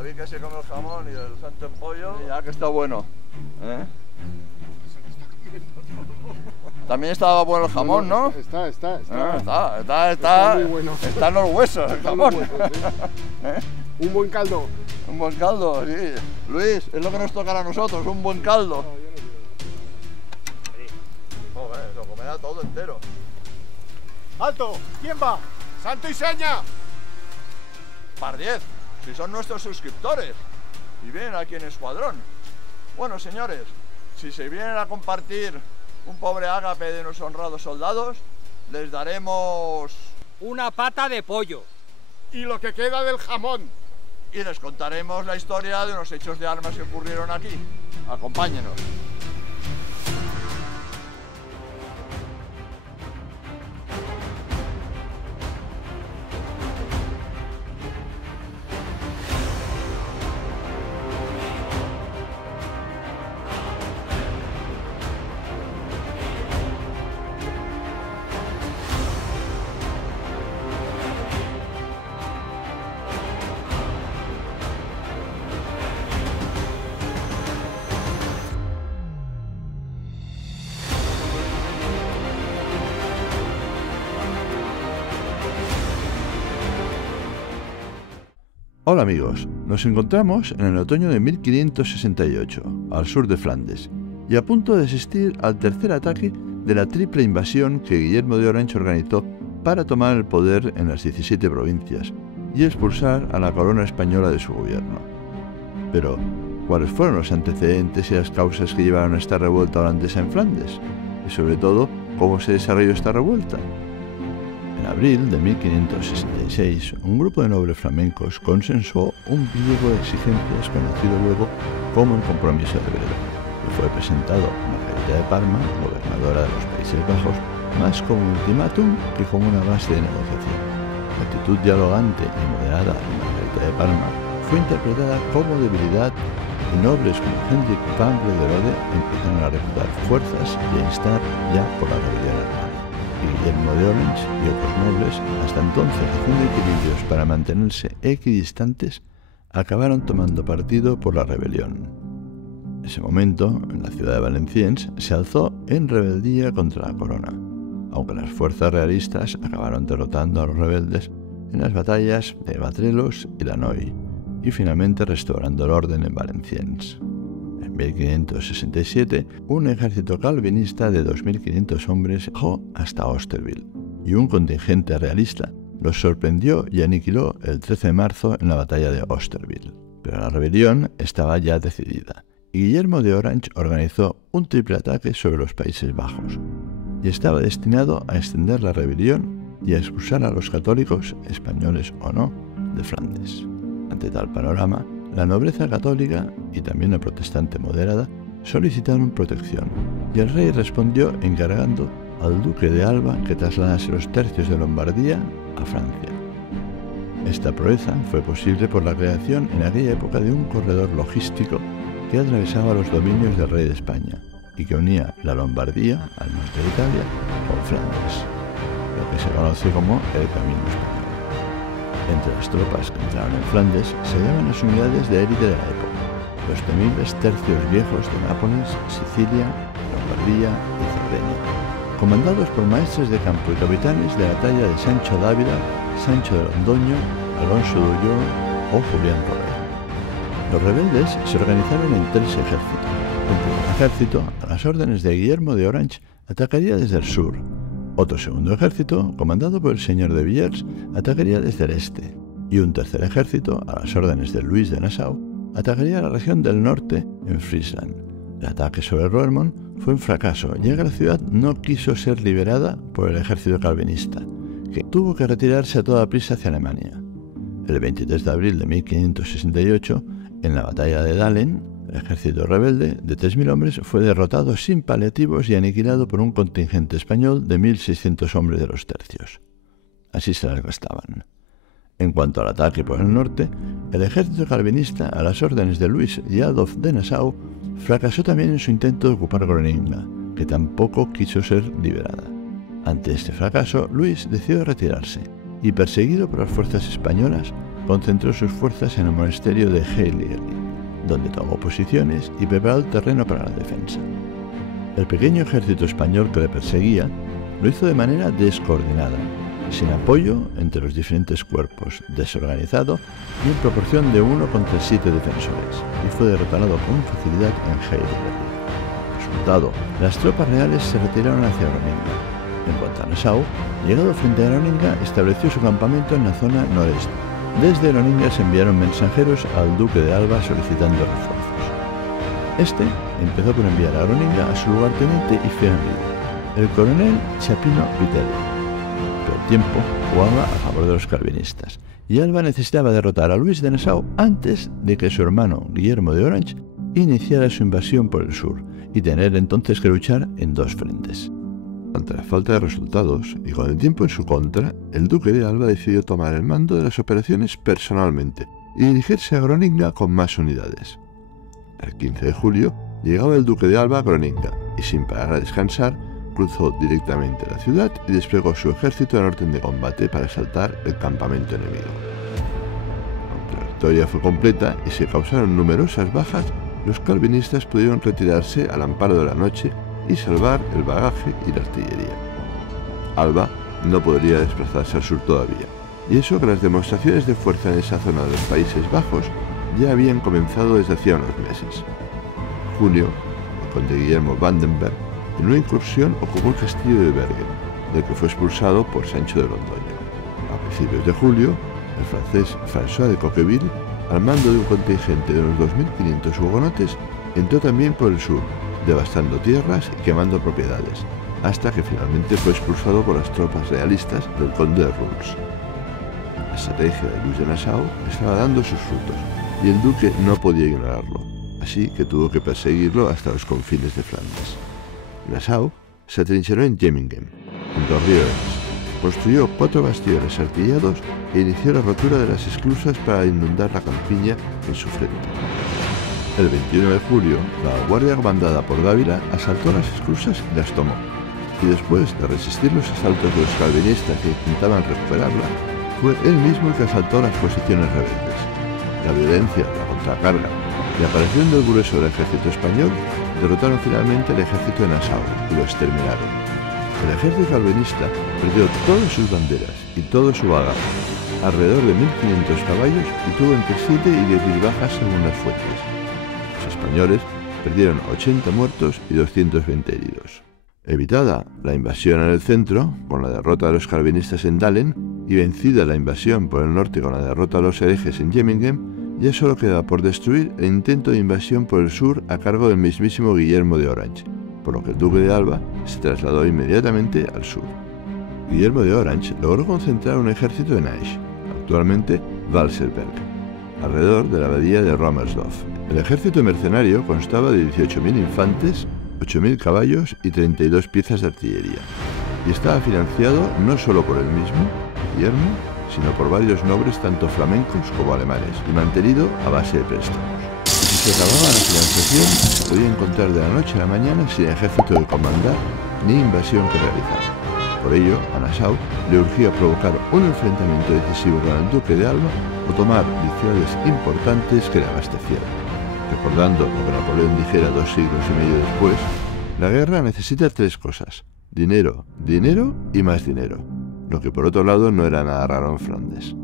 David que se come el jamón y el santo en pollo. Ya que está bueno. También estaba bueno el jamón, ¿no? Está Muy bueno. Está en los huesos el jamón. Un buen caldo. Un buen caldo, sí. Luis, es lo que nos tocará a nosotros, un buen caldo. Joder, lo comerá todo entero. ¡Alto! ¿Quién va? ¡Santo y seña! Par 10, si son nuestros suscriptores y vienen aquí en escuadrón. Bueno, señores, si se vienen a compartir un pobre ágape de unos honrados soldados, les daremos una pata de pollo y lo que queda del jamón. Y les contaremos la historia de unos hechos de armas que ocurrieron aquí. Acompáñenos. Hola amigos, nos encontramos en el otoño de 1568, al sur de Flandes, y a punto de asistir al tercer ataque de la triple invasión que Guillermo de Orange organizó para tomar el poder en las 17 provincias y expulsar a la corona española de su gobierno. Pero, ¿cuáles fueron los antecedentes y las causas que llevaron a esta revuelta holandesa en Flandes? Y sobre todo, ¿cómo se desarrolló esta revuelta? En abril de 1566, un grupo de nobles flamencos consensuó un pliego de exigencias conocido luego como el Compromiso de Breda, que fue presentado a Margarita de Parma, gobernadora de los Países Bajos, más como un ultimátum que como una base de negociación. La actitud dialogante y moderada de Margarita de Parma fue interpretada como debilidad y nobles como Hendrik van Brederode empezaron a reclutar fuerzas y a instar ya por la rebelión armada. Y Guillermo de Orange y otros nobles, hasta entonces haciendo equilibrios para mantenerse equidistantes, acabaron tomando partido por la rebelión. En ese momento, en la ciudad de Valenciennes, se alzó en rebeldía contra la corona, aunque las fuerzas realistas acabaron derrotando a los rebeldes en las batallas de Batrelos y Lannoy, y finalmente restaurando el orden en Valenciennes. En 1567, un ejército calvinista de 2.500 hombres bajó hasta Oosterweel, y un contingente realista los sorprendió y aniquiló el 13 de marzo en la batalla de Oosterweel. Pero la rebelión estaba ya decidida, y Guillermo de Orange organizó un triple ataque sobre los Países Bajos, y estaba destinado a extender la rebelión y a expulsar a los católicos, españoles o no, de Flandes. Ante tal panorama, la nobleza católica y también la protestante moderada solicitaron protección, y el rey respondió encargando al duque de Alba que trasladase los tercios de Lombardía a Francia. Esta proeza fue posible por la creación en aquella época de un corredor logístico que atravesaba los dominios del rey de España y que unía la Lombardía al norte de Italia con Flandes, lo que se conoce como el Camino Español. Entre las tropas que entraron en Flandes se hallaban las unidades de élite de la época, los temibles tercios viejos de Nápoles, Sicilia, Lombardía y Cerdeña, comandados por maestres de campo y capitanes de la talla de Sancho Dávila, Sancho de Londoño, Alonso de Ulloa o Julián Romero. Los rebeldes se organizaron en tres ejércitos. Un primer ejército, a las órdenes de Guillermo de Orange, atacaría desde el sur. Otro segundo ejército, comandado por el señor de Villers, atacaría desde el este. Y un tercer ejército, a las órdenes de Luis de Nassau, atacaría la región del norte en Friesland. El ataque sobre Roermond fue un fracaso, ya que la ciudad no quiso ser liberada por el ejército calvinista, que tuvo que retirarse a toda prisa hacia Alemania. El 23 de abril de 1568, en la batalla de Dahlen, el ejército rebelde de 3.000 hombres fue derrotado sin paliativos y aniquilado por un contingente español de 1.600 hombres de los tercios. Así se las gastaban. En cuanto al ataque por el norte, el ejército calvinista, a las órdenes de Luis y Adolf de Nassau, fracasó también en su intento de ocupar Groninga, que tampoco quiso ser liberada. Ante este fracaso, Luis decidió retirarse, y perseguido por las fuerzas españolas, concentró sus fuerzas en el monasterio de Heiligen, donde tomó posiciones y preparó el terreno para la defensa. El pequeño ejército español que le perseguía lo hizo de manera descoordinada, sin apoyo entre los diferentes cuerpos, desorganizado y en proporción de 1 contra 7 defensores, y fue derrotado con facilidad en Heiligen. Resultado, las tropas reales se retiraron hacia Groninga. En cuanto a Nassau, llegado frente a Groninga, estableció su campamento en la zona noreste. Desde Groninga se enviaron mensajeros al duque de Alba solicitando refuerzos. Este empezó por enviar a Groninga a su lugarteniente y fiel amigo, el coronel Chapino Vitello. Pero el tiempo jugaba a favor de los calvinistas, y Alba necesitaba derrotar a Luis de Nassau antes de que su hermano Guillermo de Orange iniciara su invasión por el sur, y tener entonces que luchar en 2 frentes. Ante la falta de resultados, y con el tiempo en su contra, el duque de Alba decidió tomar el mando de las operaciones personalmente y dirigirse a Groninga con más unidades. El 15 de julio llegaba el duque de Alba a Groninga y, sin parar a descansar, cruzó directamente la ciudad y desplegó su ejército en orden de combate para asaltar el campamento enemigo. Aunque la victoria fue completa y se causaron numerosas bajas, los calvinistas pudieron retirarse al amparo de la noche y salvar el bagaje y la artillería. Alba no podría desplazarse al sur todavía, y eso que las demostraciones de fuerza en esa zona de los Países Bajos ya habían comenzado desde hacía unos meses. En junio, el conde Guillermo Vandenberg, en una incursión, ocupó el castillo de Bergen, del que fue expulsado por Sancho de Londoño. A principios de julio, el francés François de Coqueville, al mando de un contingente de unos 2.500 hugonotes, entró también por el sur, devastando tierras y quemando propiedades, hasta que finalmente fue expulsado por las tropas realistas del conde de Reims. La estrategia de Luis de Nassau estaba dando sus frutos, y el duque no podía ignorarlo, así que tuvo que perseguirlo hasta los confines de Flandes. Nassau se atrincheró en Jemmingen, junto al río Ems, construyó 4 bastiones artillados e inició la rotura de las esclusas para inundar la campiña en su frente. El 21 de julio, la guardia mandada por Dávila asaltó las esclusas y las tomó, y después de resistir los asaltos de los calvinistas que intentaban recuperarla, fue él mismo el que asaltó las posiciones rebeldes. La violencia, la contracarga y la aparición del grueso del ejército español derrotaron finalmente al ejército de Nassau y lo exterminaron. El ejército calvinista perdió todas sus banderas y todo su bagaje, alrededor de 1.500 caballos, y tuvo entre 7 y 10.000 bajas según las fuentes. Los españoles perdieron 80 muertos y 220 heridos. Evitada la invasión en el centro, con la derrota de los calvinistas en Dahlen, y vencida la invasión por el norte con la derrota de los herejes en Jemmingen, ya solo quedaba por destruir el intento de invasión por el sur a cargo del mismísimo Guillermo de Orange, por lo que el duque de Alba se trasladó inmediatamente al sur. Guillermo de Orange logró concentrar un ejército en Aix, actualmente Walserberg, alrededor de la abadía de Romersdorf. El ejército mercenario constaba de 18.000 infantes, 8.000 caballos y 32 piezas de artillería, y estaba financiado no solo por él mismo, Guillermo, sino por varios nobles tanto flamencos como alemanes, y mantenido a base de préstamos. Si se acababa la financiación, se podía encontrar de la noche a la mañana sin ejército que comandar ni invasión que realizar. Por ello, a Nassau le urgía provocar un enfrentamiento decisivo con el duque de Alba o tomar ciudades importantes que le abastecieran. Recordando lo que Napoleón dijera 2 siglos y medio después, la guerra necesita 3 cosas: dinero, dinero y más dinero, lo que por otro lado no era nada raro en Flandes.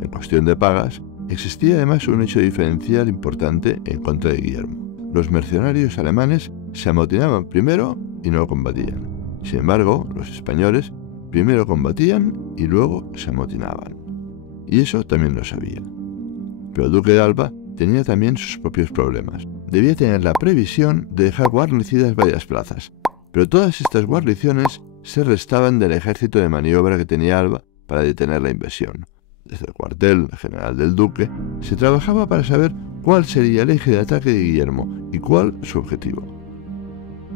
En cuestión de pagas, existía además un hecho diferencial importante en contra de Guillermo. Los mercenarios alemanes se amotinaban primero y no combatían. Sin embargo, los españoles primero combatían y luego se amotinaban. Y eso también lo sabía. Pero el duque de Alba tenía también sus propios problemas. Debía tener la previsión de dejar guarnecidas varias plazas, pero todas estas guarniciones se restaban del ejército de maniobra que tenía Alba para detener la invasión. Desde el cuartel general del duque se trabajaba para saber cuál sería el eje de ataque de Guillermo y cuál su objetivo.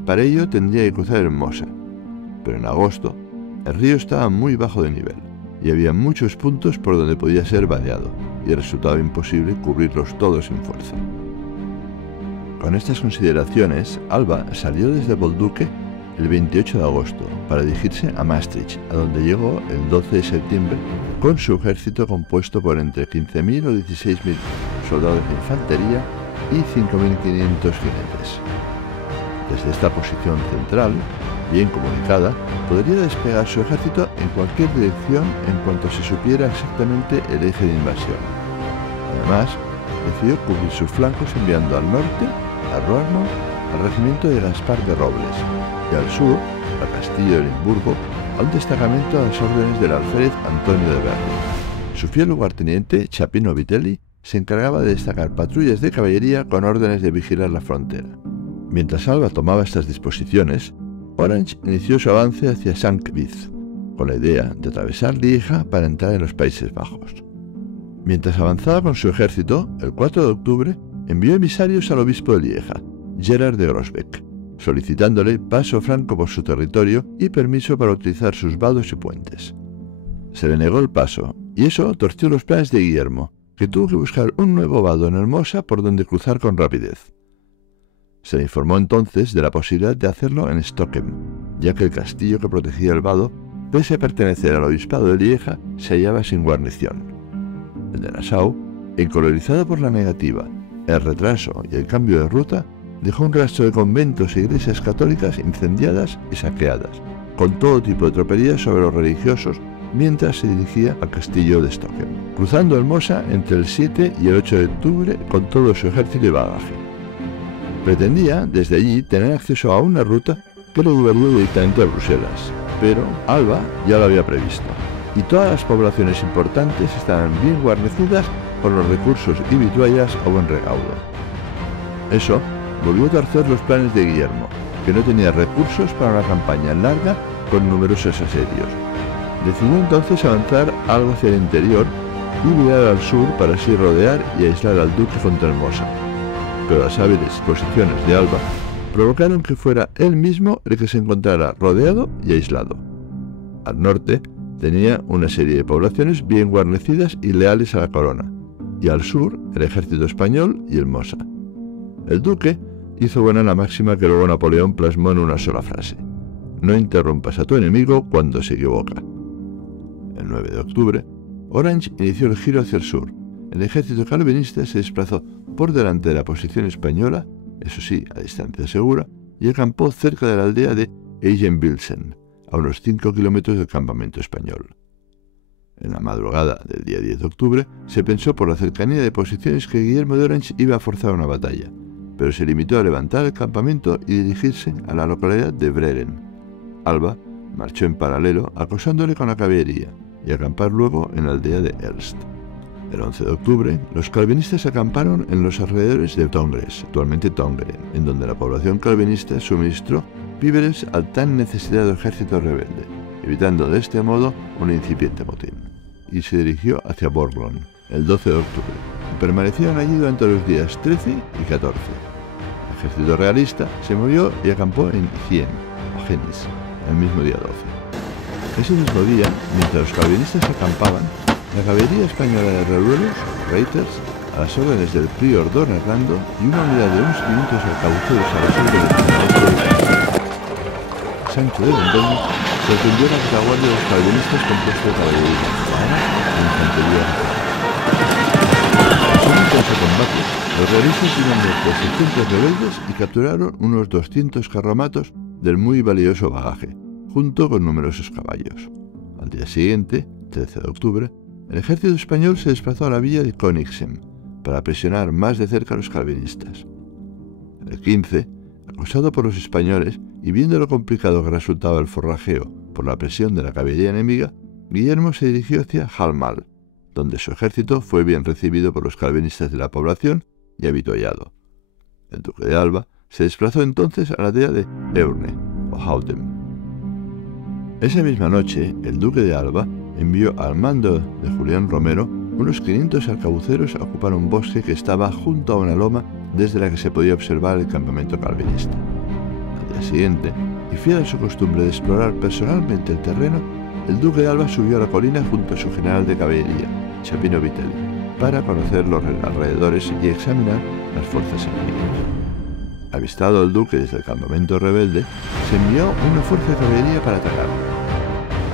Para ello tendría que cruzar el Mosa, pero en agosto el río estaba muy bajo de nivel y había muchos puntos por donde podía ser vadeado, y resultaba imposible cubrirlos todos sin fuerza. Con estas consideraciones, Alba salió desde Bolduque el 28 de agosto para dirigirse a Maastricht, a donde llegó el 12 de septiembre con su ejército compuesto por entre 15.000 o 16.000 soldados de infantería y 5.500 jinetes. Desde esta posición central, bien comunicada, podría despegar su ejército en cualquier dirección en cuanto se supiera exactamente el eje de invasión. Además, decidió cubrir sus flancos enviando al norte, a Roermond, al regimiento de Gaspar de Robles, y al sur, a Castillo de Limburgo, a un destacamento a las órdenes del alférez Antonio de Berry. Su fiel lugarteniente, Chapino Vitelli, se encargaba de destacar patrullas de caballería con órdenes de vigilar la frontera. Mientras Alba tomaba estas disposiciones, Orange inició su avance hacia Sankt-Vith, con la idea de atravesar Lieja para entrar en los Países Bajos. Mientras avanzaba con su ejército, el 4 de octubre envió emisarios al obispo de Lieja, Gerard de Grosbeck, solicitándole paso franco por su territorio y permiso para utilizar sus vados y puentes. Se le negó el paso, y eso torció los planes de Guillermo, que tuvo que buscar un nuevo vado en Hermosa por donde cruzar con rapidez. Se le informó entonces de la posibilidad de hacerlo en Stockhem, ya que el castillo que protegía el vado, pese a pertenecer al obispado de Lieja, se hallaba sin guarnición. El de Nassau, encolorizado por la negativa, el retraso y el cambio de ruta, dejó un rastro de conventos e iglesias católicas incendiadas y saqueadas, con todo tipo de tropelías sobre los religiosos, mientras se dirigía al castillo de Stockhem, cruzando Hermosa entre el 7 y el 8 de octubre con todo su ejército y bagaje. Pretendía, desde allí, tener acceso a una ruta que lo llevaría directamente a Bruselas, pero Alba ya lo había previsto, y todas las poblaciones importantes estaban bien guarnecidas por los recursos y vituallas a buen recaudo. Eso volvió a torcer los planes de Guillermo, que no tenía recursos para una campaña larga con numerosos asedios. Decidió entonces avanzar algo hacia el interior y mirar al sur para así rodear y aislar al duque contra Hermosa. Pero las hábiles posiciones de Alba provocaron que fuera él mismo el que se encontrara rodeado y aislado. Al norte tenía una serie de poblaciones bien guarnecidas y leales a la corona, y al sur el ejército español y el Mosa. El duque hizo buena la máxima que luego Napoleón plasmó en una sola frase: no interrumpas a tu enemigo cuando se equivoca. El 9 de octubre, Orange inició el giro hacia el sur. El ejército calvinista se desplazó por delante de la posición española, eso sí, a distancia segura, y acampó cerca de la aldea de Eigenbilsen, a unos 5 kilómetros del campamento español. En la madrugada del día 10 de octubre, se pensó por la cercanía de posiciones que Guillermo de Orange iba a forzar una batalla, pero se limitó a levantar el campamento y dirigirse a la localidad de Breren. Alba marchó en paralelo, acosándole con la caballería, y acampar luego en la aldea de Elst. El 11 de octubre, los calvinistas acamparon en los alrededores de Tongres, actualmente Tongeren, en donde la población calvinista suministró víveres al tan necesitado ejército rebelde, evitando de este modo un incipiente motín, y se dirigió hacia Borglon el 12 de octubre. Permanecieron allí durante los días 13 y 14. El ejército realista se movió y acampó en Gien, o Genis, el mismo día 12. Ese mismo día, mientras los calvinistas acampaban, la caballería española de Reruelos, Reiters, a las órdenes del prior Don Hernando, y una unidad de unos 500 arcabuceros a las órdenes del maestro de Sancho de Vendôme, sorprendió la retaguardia de los calvinistas compuesto de caballería mexicana e infantería. Tras un intenso combate, los realistas dieron muerte a 600 rebeldes y capturaron unos 200 carromatos del muy valioso bagaje, junto con numerosos caballos. Al día siguiente, 13 de octubre, el ejército español se desplazó a la villa de Königsheim para presionar más de cerca a los calvinistas. El 15, acosado por los españoles y viendo lo complicado que resultaba el forrajeo por la presión de la caballería enemiga, Guillermo se dirigió hacia Jalmal, donde su ejército fue bien recibido por los calvinistas de la población y avituallado. El duque de Alba se desplazó entonces a la aldea de Eurne, o Houten. Esa misma noche, el duque de Alba envió al mando de Julián Romero unos 500 arcabuceros a ocupar un bosque que estaba junto a una loma desde la que se podía observar el campamento calvinista. Al día siguiente, y fiel a su costumbre de explorar personalmente el terreno, el duque de Alba subió a la colina junto a su general de caballería, Chapino Vitelli, para conocer los alrededores y examinar las fuerzas enemigas. Avistado el duque desde el campamento rebelde, se envió una fuerza de caballería para atacarlo,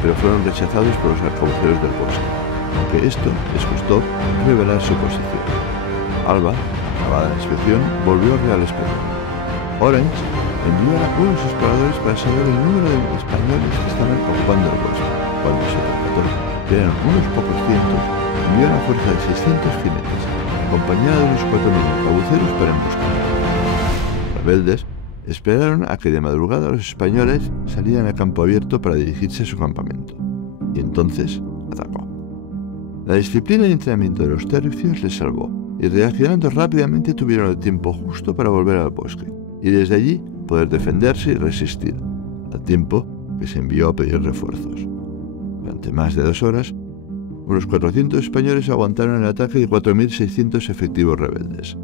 pero fueron rechazados por los arcabuceros del bosque, aunque esto les costó revelar su posición. Alba, acabada la inspección, volvió al Real Español. Orange envió a unos exploradores para saber el número de españoles que estaban ocupando el bosque. Cuando se percató que eran unos pocos cientos, envió una fuerza de 600 jinetes, acompañada de unos 4.000 arcabuceros para emboscarlo. Los rebeldes esperaron a que de madrugada los españoles salieran a campo abierto para dirigirse a su campamento, y entonces atacó. La disciplina y entrenamiento de los tercios les salvó, y reaccionando rápidamente tuvieron el tiempo justo para volver al bosque, y desde allí poder defenderse y resistir, al tiempo que se envió a pedir refuerzos. Durante más de 2 horas, unos 400 españoles aguantaron el ataque de 4.600 efectivos rebeldes.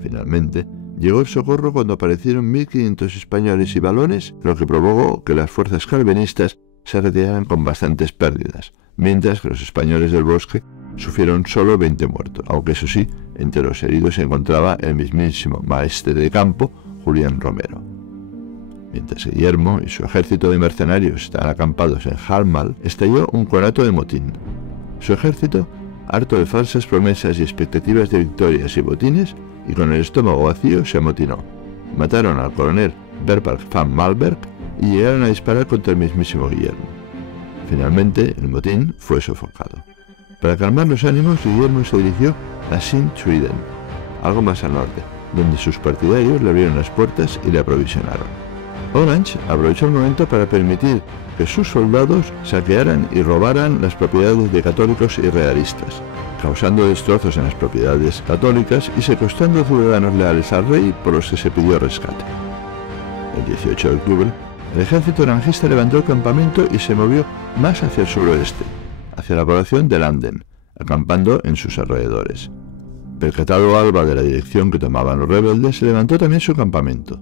Finalmente, llegó el socorro cuando aparecieron 1.500 españoles y valones, lo que provocó que las fuerzas calvinistas se retiraran con bastantes pérdidas, mientras que los españoles del bosque sufrieron solo 20 muertos, aunque eso sí, entre los heridos se encontraba el mismísimo maestre de campo, Julián Romero. Mientras Guillermo y su ejército de mercenarios estaban acampados en Jalmal, estalló un conato de motín. Su ejército, harto de falsas promesas y expectativas de victorias y botines, y con el estómago vacío, se amotinó. Mataron al coronel Berbert van Malberg y llegaron a disparar contra el mismísimo Guillermo. Finalmente, el motín fue sofocado. Para calmar los ánimos, Guillermo se dirigió a Sint-Truiden, algo más al norte, donde sus partidarios le abrieron las puertas y le aprovisionaron. Orange aprovechó el momento para permitir que sus soldados saquearan y robaran las propiedades de católicos y realistas, causando destrozos en las propiedades católicas y secuestrando ciudadanos leales al rey por los que se pidió rescate. El 18 de octubre, el ejército orangista levantó el campamento y se movió más hacia el suroeste, hacia la población de Landen, acampando en sus alrededores. Percatado Alba de la dirección que tomaban los rebeldes, se levantó también su campamento.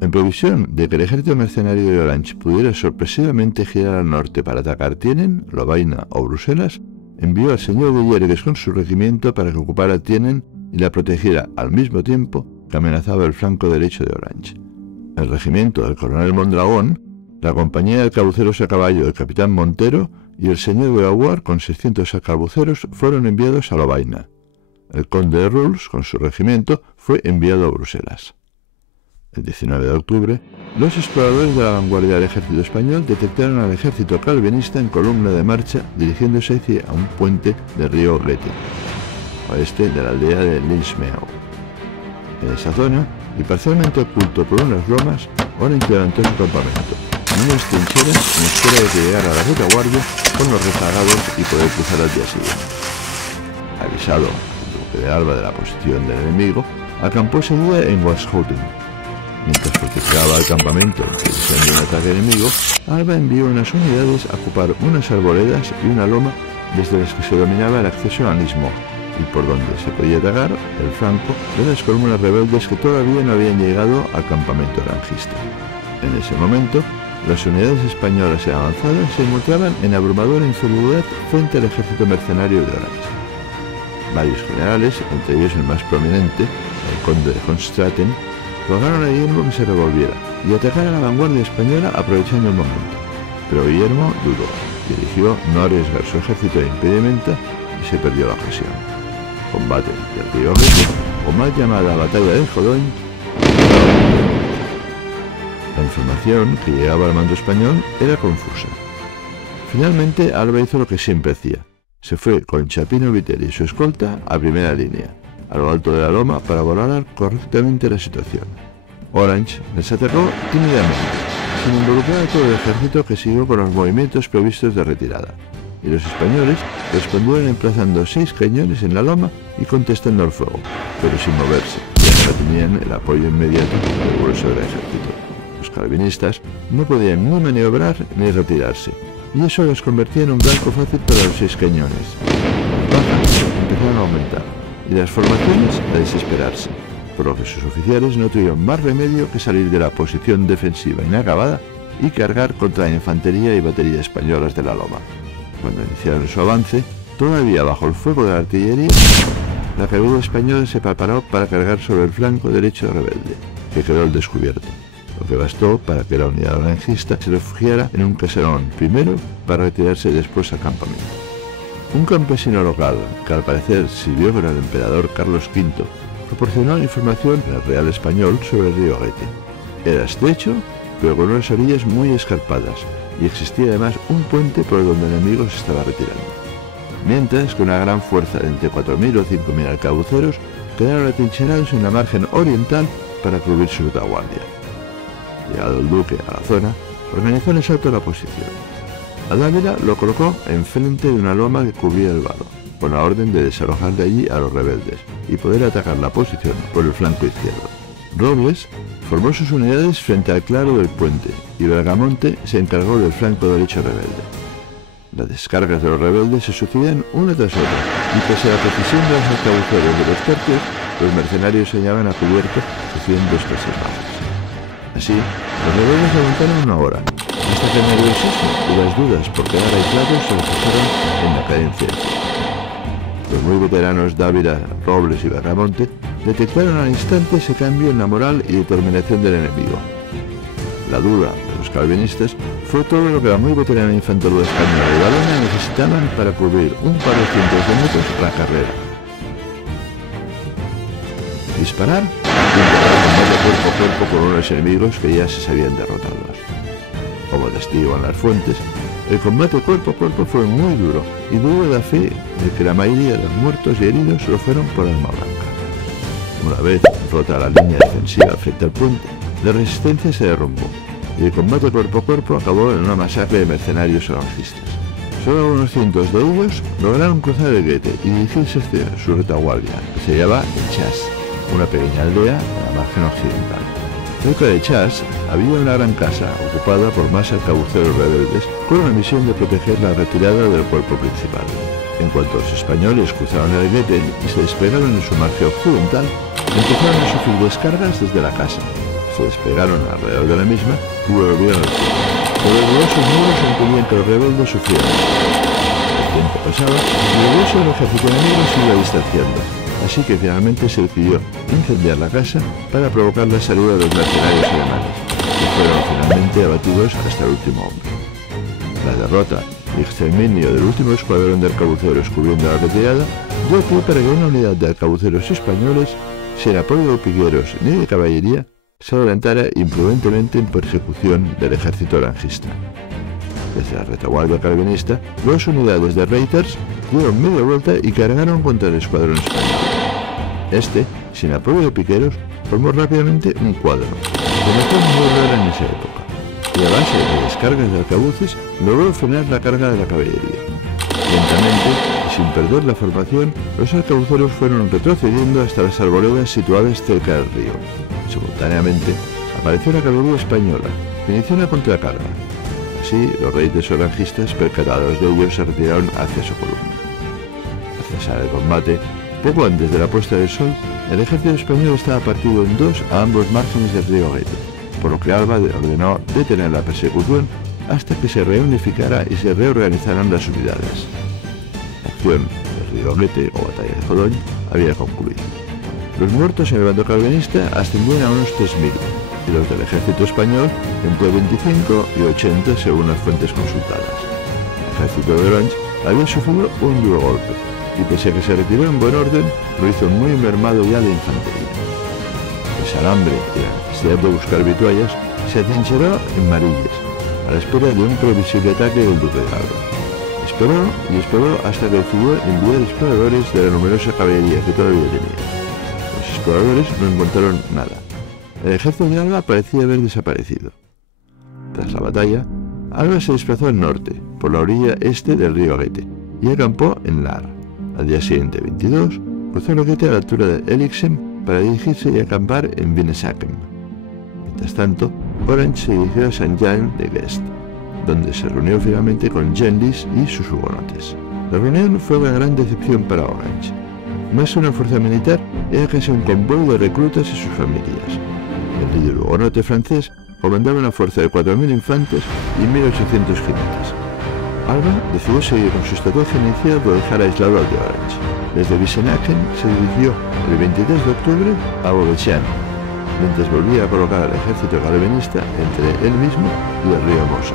En previsión de que el ejército mercenario de Orange pudiera sorpresivamente girar al norte para atacar Tienen, Lovaina o Bruselas, envió al señor de Yergues con su regimiento para que ocupara Tienen y la protegiera al mismo tiempo que amenazaba el flanco derecho de Orange. El regimiento del coronel Mondragón, la compañía de arcabuceros a caballo del capitán Montero y el señor de Aguar con 600 arcabuceros fueron enviados a Lovaina. El conde de Ruls, con su regimiento, fue enviado a Bruselas. El 19 de octubre, los exploradores de la vanguardia del ejército español detectaron al ejército calvinista en columna de marcha dirigiéndose hacia un puente del río Lethe, oeste de la aldea de Linsmeau. En esa zona, y parcialmente oculto por unas lomas, Orange levantó su campamento, en unas trincheras en espera de que llegara la retaguardia con los rezagados y poder cruzar al día siguiente. Avisado el duque de Alba de la posición del enemigo, acampó enseguida en Washouten. Mientras fortificaba el campamento en previsión de un ataque enemigo, Alba envió unas unidades a ocupar unas arboledas y una loma desde las que se dominaba el acceso al mismo, y por donde se podía atacar el flanco de las columnas rebeldes que todavía no habían llegado al campamento orangista. En ese momento, las unidades españolas y avanzadas se encontraban en abrumadora inferioridad frente al ejército mercenario de Orange. Varios generales, entre ellos el más prominente, el conde de Honstraten, rogaron a Guillermo que se revolviera y atacara a la vanguardia española aprovechando el momento. Pero Guillermo dudó, eligió no arriesgar su ejército de impedimenta y se perdió la ocasión. Combate del río Lethe, o mal llamada batalla del Jodón. La información que llegaba al mando español era confusa. Finalmente Alba hizo lo que siempre hacía. Se fue con Chapino Vitelli y su escolta a primera línea, a lo alto de la loma, para valorar correctamente la situación. Orange les atacó tímidamente, sin involucrar a todo el ejército, que siguió con los movimientos previstos de retirada, y los españoles respondieron emplazando 6 cañones en la loma y contestando al fuego, pero sin moverse, ya que no tenían el apoyo inmediato del grueso del ejército. Los calvinistas no podían ni maniobrar ni retirarse, y eso los convertía en un blanco fácil para los 6 cañones. Las bajas empezaron a aumentar y las formaciones a desesperarse, por lo que sus oficiales no tuvieron más remedio que salir de la posición defensiva inacabada y cargar contra la infantería y batería españolas de la loma. Cuando iniciaron su avance, todavía bajo el fuego de la artillería, la caballería española se preparó para cargar sobre el flanco derecho rebelde, que quedó al descubierto, lo que bastó para que la unidad orangista se refugiara en un caserón primero para retirarse después al campamento. Un campesino local, que al parecer sirvió con el emperador Carlos V, proporcionó información al Real Español sobre el río Guete. Era estrecho, pero con unas orillas muy escarpadas, y existía además un puente por donde el enemigo se estaba retirando. Mientras que una gran fuerza de entre 4.000 o 5.000 arcabuceros quedaron atrincherados en la margen oriental para cubrir su retaguardia. Llegado el duque a la zona, organizó el asalto a la posición. A Dávila lo colocó enfrente de una loma que cubría el vado, con la orden de desalojar de allí a los rebeldes y poder atacar la posición por el flanco izquierdo. Robles formó sus unidades frente al claro del puente y Belgamonte se encargó del flanco derecho rebelde. Las descargas de los rebeldes se sucedían una tras otra y pese a la precisión de los arcabuceros de los tercios, los mercenarios se hallaban a cubierto sufriendo escasas bajas. Así, los rebeldes aguantaron una hora, hasta que el nerviosismo y las dudas por quedar aislados se reflejaron en la cadencia. Los muy veteranos Dávila, Robles y Belgamonte detectaron al instante ese cambio en la moral y determinación del enemigo. La duda de los calvinistas fue todo lo que la muy veterana infantería española y valona necesitaban para cubrir un par de cientos de metros la carrera. Disparar y empezar a combate cuerpo a cuerpo con unos enemigos que ya se sabían derrotados. Como testiguan las fuentes, el combate cuerpo a cuerpo fue muy duro y tuvo la fe de que la mayoría de los muertos y heridos lo fueron por arma blanca. Una vez rota la línea defensiva frente al puente, la resistencia se derrumbó y el combate cuerpo a cuerpo acabó en una masacre de mercenarios orangistas. Solo unos cientos de ellos lograron cruzar el Guete y dirigirse hacia su retaguardia, que se llamaba Chas, una pequeña aldea en la margen occidental. Cerca de Chas había una gran casa ocupada por más arcabuceros rebeldes con la misión de proteger la retirada del cuerpo principal. En cuanto los españoles cruzaron el Guete y se desplegaron en su margen occidental, empezaron a sufrir descargas desde la casa. Se desplegaron alrededor de la misma y volvieron al pueblo. Pero los gruesos muros impedían que los rebeldes sufrieran. El tiempo pasaba y el grueso del ejército enemigo se iba distanciando, así que finalmente se decidió incendiar la casa para provocar la salida de los mercenarios alemanes, que fueron finalmente abatidos hasta el último hombre. La derrota y exterminio del último escuadrón de arcabuceros cubriendo la retirada dio pie para que una unidad de arcabuceros españoles, sin apoyo de piqueros ni de caballería, se adelantara imprudentemente en persecución del ejército orangista. Desde la retaguardia calvinista, dos unidades de reiters dieron media vuelta y cargaron contra el escuadrón español. Este, sin apoyo de piqueros, formó rápidamente un cuadro, de mejor modo en esa época, y a base de descargas de arcabuces logró frenar la carga de la caballería. Lentamente, y sin perder la formación, los arcabuceros fueron retrocediendo hasta las arboledas situadas cerca del río. Simultáneamente, apareció la caballería española, que inició una contracarga. Así, los reyes orangistas, percatados de ello, se retiraron hacia su columna. Al cesar el combate, poco antes de la puesta del sol, el ejército español estaba partido en dos a ambos márgenes del río Guete, por lo que Alba ordenó detener la persecución hasta que se reunificara y se reorganizaran las unidades. La acción del río Guete, o batalla de Jodón, había concluido. Los muertos en el bando calvinista ascendían a unos 3.000 y los del ejército español entre 25 y 80 según las fuentes consultadas. El ejército de Orange había sufrido un duro golpe y pese a que se retiró en buen orden, lo hizo muy mermado ya de infantería. El hambre y la necesidad de buscar vituallas se atrincheró en Marilles, a la espera de un previsible ataque del duque de Alba. Esperó hasta que decidió enviar exploradores de la numerosa caballería que todavía tenía. Los exploradores no encontraron nada. El ejército de Alba parecía haber desaparecido. Tras la batalla, Alba se desplazó al norte, por la orilla este del río Guete, y acampó en Lar. Al día siguiente, 22, cruzó el Guete a la altura de Elixem para dirigirse y acampar en Vinesakem. Mientras tanto, Orange se dirigió a Saint-Jean de Guest, donde se reunió finalmente con Genlis y sus hugonotes. La reunión fue una gran decepción para Orange. Más que una fuerza militar, era casi un convoy de reclutas y sus familias. El líder hugonote francés comandaba una fuerza de 4.000 infantes y 1.800 jinetes. Alba decidió seguir con su estrategia inicial por dejar aislado al de Orange. Desde Visenaken se dirigió el 23 de octubre a Bobechan, mientras volvía a colocar al ejército calvinista entre él mismo y el río Mosa.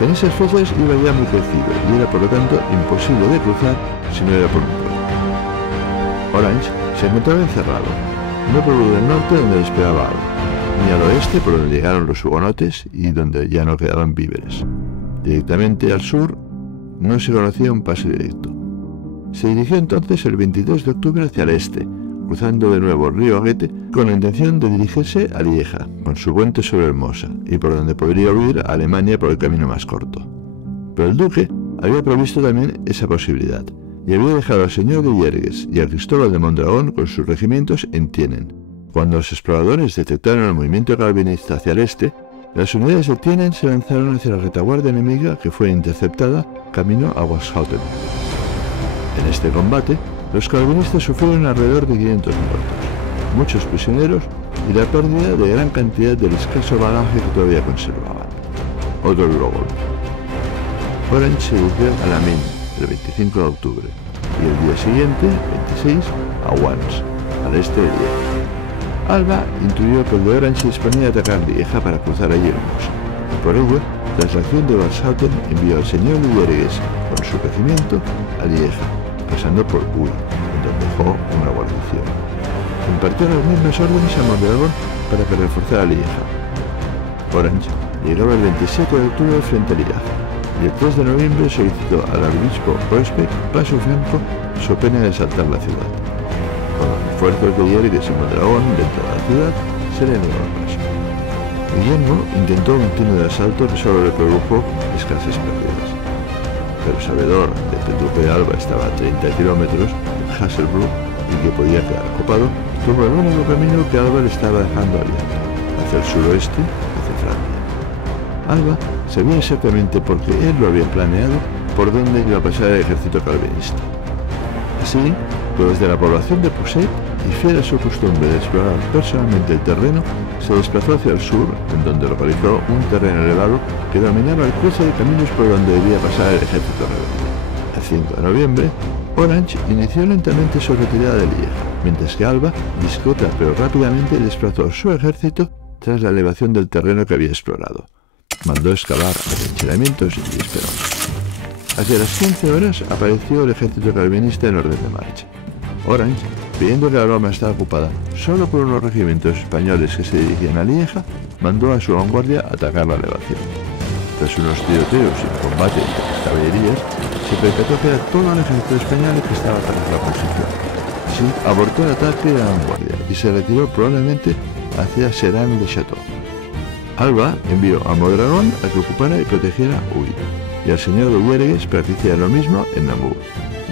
En esas fechas iba ya muy crecido y era por lo tanto imposible de cruzar si no era por un pueblo. Orange se encontraba encerrado, no por el del norte donde le esperaba algo, ni al oeste por donde llegaron los hugonotes y donde ya no quedaban víveres. Directamente al sur no se conocía un paso directo. Se dirigió entonces el 22 de octubre hacia el este, cruzando de nuevo el río Aguete con la intención de dirigirse a Lieja, con su puente sobre el Mosa, y por donde podría huir a Alemania por el camino más corto. Pero el duque había provisto también esa posibilidad, y había dejado al señor de Yergues y a Cristóbal de Mondragón con sus regimientos en Tienen. Cuando los exploradores detectaron el movimiento calvinista hacia el este, las unidades de Tienen se lanzaron hacia la retaguardia enemiga, que fue interceptada camino a Washauten. En este combate, los calvinistas sufrieron alrededor de 500 muertos, muchos prisioneros y la pérdida de gran cantidad del escaso bagaje que todavía conservaban. Otro duro golpe. Orange se dirigió a Lamine el 25 de octubre y el día siguiente, 26, a Wans, al este de Lieja. Alba intuyó que el de Orange disponía de atacar Lieja para cruzar allí el Mosa. Por ello, tras la acción de Walshauten, envió al señor de Yergues con su regimiento a Lieja, pasando por Huy, en donde dejó una guarnición. Impartió las mismas órdenes a Mondragón para que reforzara Lieja. Orange llegaba el 27 de octubre frente a Lieja y el 3 de noviembre solicitó al arzobispo Rosbeck paso franco so pena de asaltar la ciudad. Con los refuerzos de Yergues y Mondragón dentro de la ciudad se le negó el paso. Guillermo intentó un tiro de asalto que solo le produjo escasas pérdidas. Pero sabedor de que el duque de Alba estaba a 30 kilómetros en Hasselbrook y que podía quedar ocupado, tomó el único camino que Alba le estaba dejando abierto, hacia el suroeste, hacia Francia. Alba sabía exactamente, porque él lo había planeado, por dónde iba a pasar el ejército calvinista. Así, desde la población de Poset, y fiel a su costumbre de explorar personalmente el terreno, se desplazó hacia el sur, en donde localizó un terreno elevado que dominaba el cruce de caminos por donde debía pasar el ejército rebelde. El 5 de noviembre, Orange inició lentamente su retirada de Lieja, mientras que Alba, discreta pero rápidamente, desplazó su ejército tras la elevación del terreno que había explorado. Mandó excavar atrincheramientos y esperó. Hacia las 15 horas apareció el ejército calvinista en orden de marcha. Orange, viendo que la Roma estaba ocupada solo por unos regimientos españoles que se dirigían a Lieja, mandó a su vanguardia atacar la elevación. Tras unos tiroteos y un combate entre las caballerías, se percató que era todo el ejército español que estaba tras la posición. Así, abortó el ataque de la vanguardia y se retiró probablemente hacia Sedan-le-Château. Alba envió a Mondragón a que ocupara y protegiera Huy, y al señor de Yergues para que hiciera lo mismo en Namur,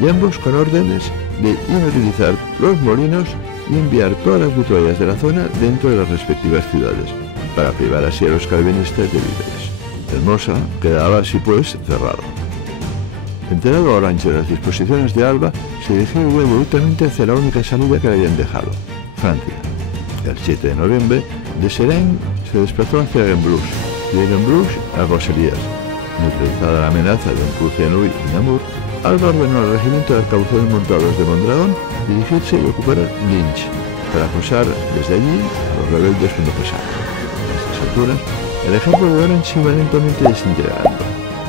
y ambos con órdenes de inutilizar los molinos y enviar todas las vituallas de la zona dentro de las respectivas ciudades, para privar así a los calvinistas de víveres. El Mosa quedaba así pues cerrado. Enterado Orange de las disposiciones de Alba, se dirigió directamente hacia la única salida que le habían dejado, Francia. El 7 de noviembre, de Sedan se desplazó hacia Gembloux, y de Gembloux a Groseilliers. Neutralizada la amenaza de un cruce en Huy y Namur, Alba ordenó al regimiento de arcabuceros montados de Mondragón dirigirse y ocupar Lynch, para acusar desde allí a los rebeldes cuando pasaran. A estas alturas, el ejército de Orange iba lentamente desintegrando.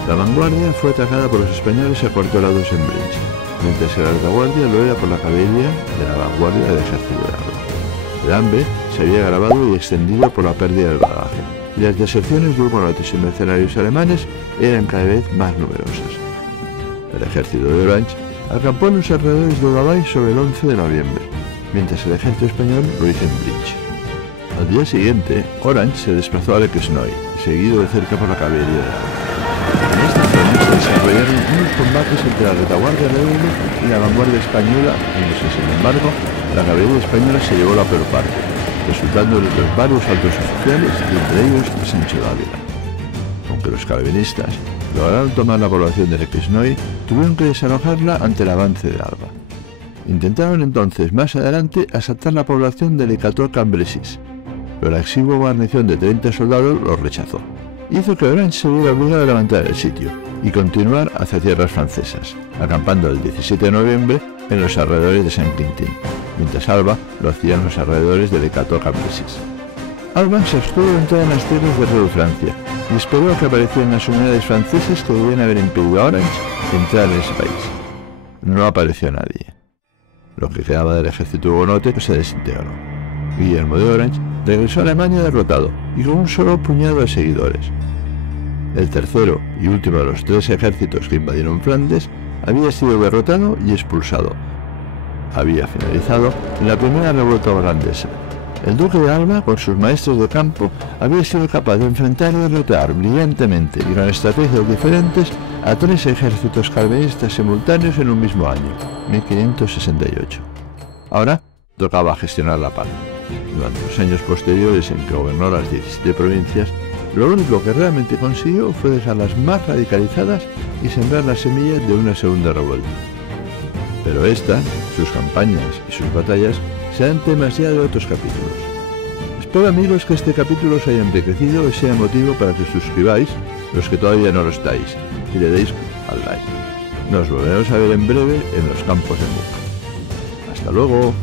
La vanguardia fue atacada por los españoles acuartelados en Brinch, mientras que la retaguardia lo era por la caballería de la vanguardia del ejército de Alba. El hambre se había agravado y extendido por la pérdida del bagaje, y las deserciones de hugonotes y mercenarios alemanes eran cada vez más numerosas. El ejército de Orange acampó en los alrededores de Gabay sobre el 11 de noviembre, mientras el ejército español lo hizo en Brinch. Al día siguiente, Orange se desplazó a Le Quesnoy, seguido de cerca por la caballería de Alba. En esta zona se desarrollaron unos combates entre la retaguardia rebelde y la vanguardia española, en los que, sin embargo, la caballería española se llevó la peor parte, resultando de los varios altos oficiales y entre ellos Sancho Dávila. Aunque los calvinistas lograron tomar la población de Le Quesnoy, tuvieron que desalojarla ante el avance de Alba. Intentaron entonces, más adelante, asaltar la población de Le Cateau-Cambrésis, pero la exigua guarnición de 30 soldados los rechazó. Hizo que Orange se viera obligado a levantar el sitio y continuar hacia tierras francesas, acampando el 17 de noviembre en los alrededores de Saint-Quentin, mientras Alba lo hacía en los alrededores de Le Cateau-Cambrésis. Alba se abstuvo de entrar en las tierras del rey de Francia y esperó a que aparecieran las unidades francesas que debían haber impedido a Orange entrar en ese país. No apareció nadie. Lo que quedaba del ejército hugonote se desintegró. Guillermo de Orange regresó a Alemania derrotado y con un solo puñado de seguidores. El tercero y último de los 3 ejércitos que invadieron Flandes había sido derrotado y expulsado. Había finalizado la primera revuelta holandesa. El duque de Alba, con sus maestros de campo, había sido capaz de enfrentar y derrotar brillantemente y con estrategias diferentes a 3 ejércitos calvinistas simultáneos en un mismo año, 1568. Ahora tocaba gestionar la paz. Durante los años posteriores en que gobernó las 17 provincias, lo único que realmente consiguió fue dejarlas más radicalizadas y sembrar las semillas de una segunda revuelta. Pero esta, sus campañas y sus batallas serán temas ya de otros capítulos. Espero, amigos, que este capítulo os haya enriquecido y sea motivo para que suscribáis, los que todavía no lo estáis, y le deis al like. Nos volveremos a ver en breve en los campos de Muc. ¡Hasta luego!